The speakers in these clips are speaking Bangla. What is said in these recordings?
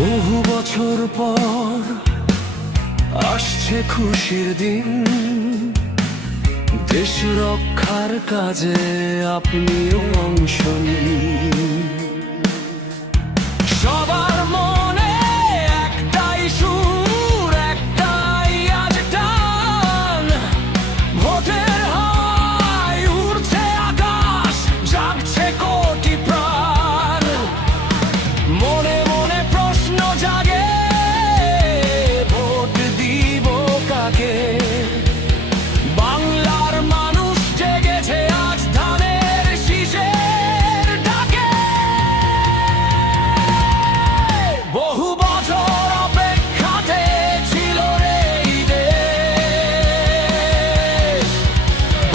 বহু বছর পর আসছে খুশির দিন, দেশ রক্ষার কাজে আপনিও অংশ নিন। সবার মনে একটাই সুর, একটাই আজ টান, ভোটের হাই উড়ছে আকাশ, জাগছে কোটি প্রাণ। মনে মনে প্রশ্ন জাগে, ভোট দিব কাকে? বাংলার মানুষ জেগেছে আজ ধানের শীষের ডাকে। বহু বছর অপেক্ষাতে ছিল রে এই দেশ,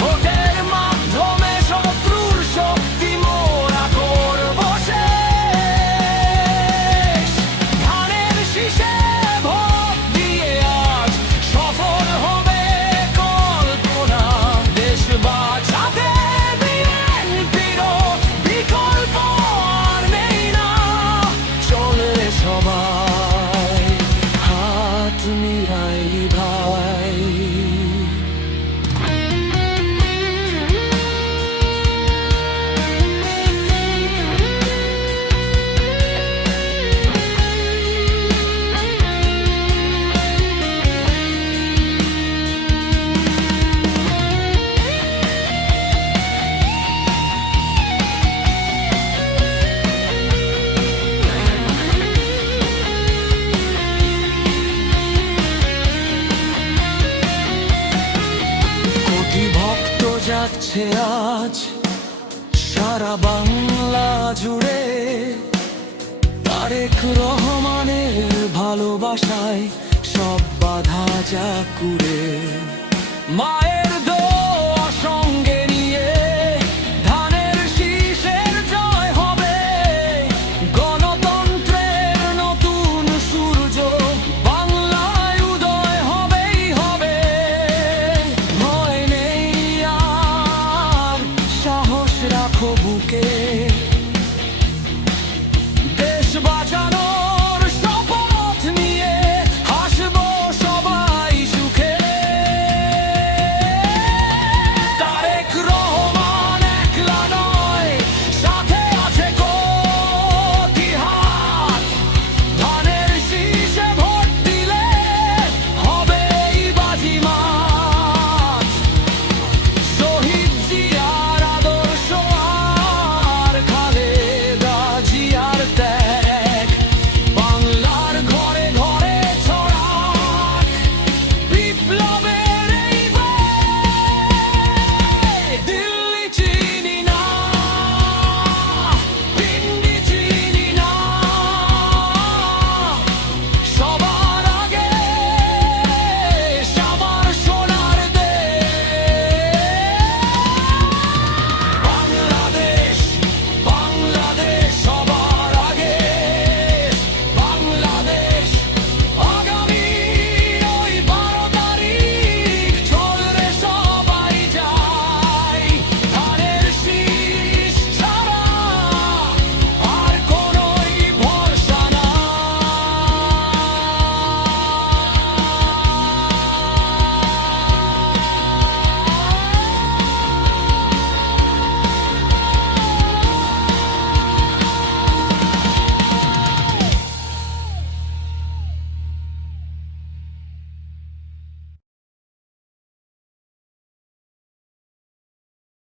ভোটের মাধ্যমে শত্রুর শক্তি মোরা করব শেষ। ধানের শীষে ভোট দিয়ে আজ সফল হবে কল্পনা, দেশ বাঁচাতে বিএনপিরও বিকল্প আর নেই না। চলে সবাই হাত মিলাই ভাই। কোটি ভক্ত যাচ্ছে আজ সারা বাংলা জুড়ে, তারেক রহমানের ভালোবাসায় সব বাধা যা কুড়ে।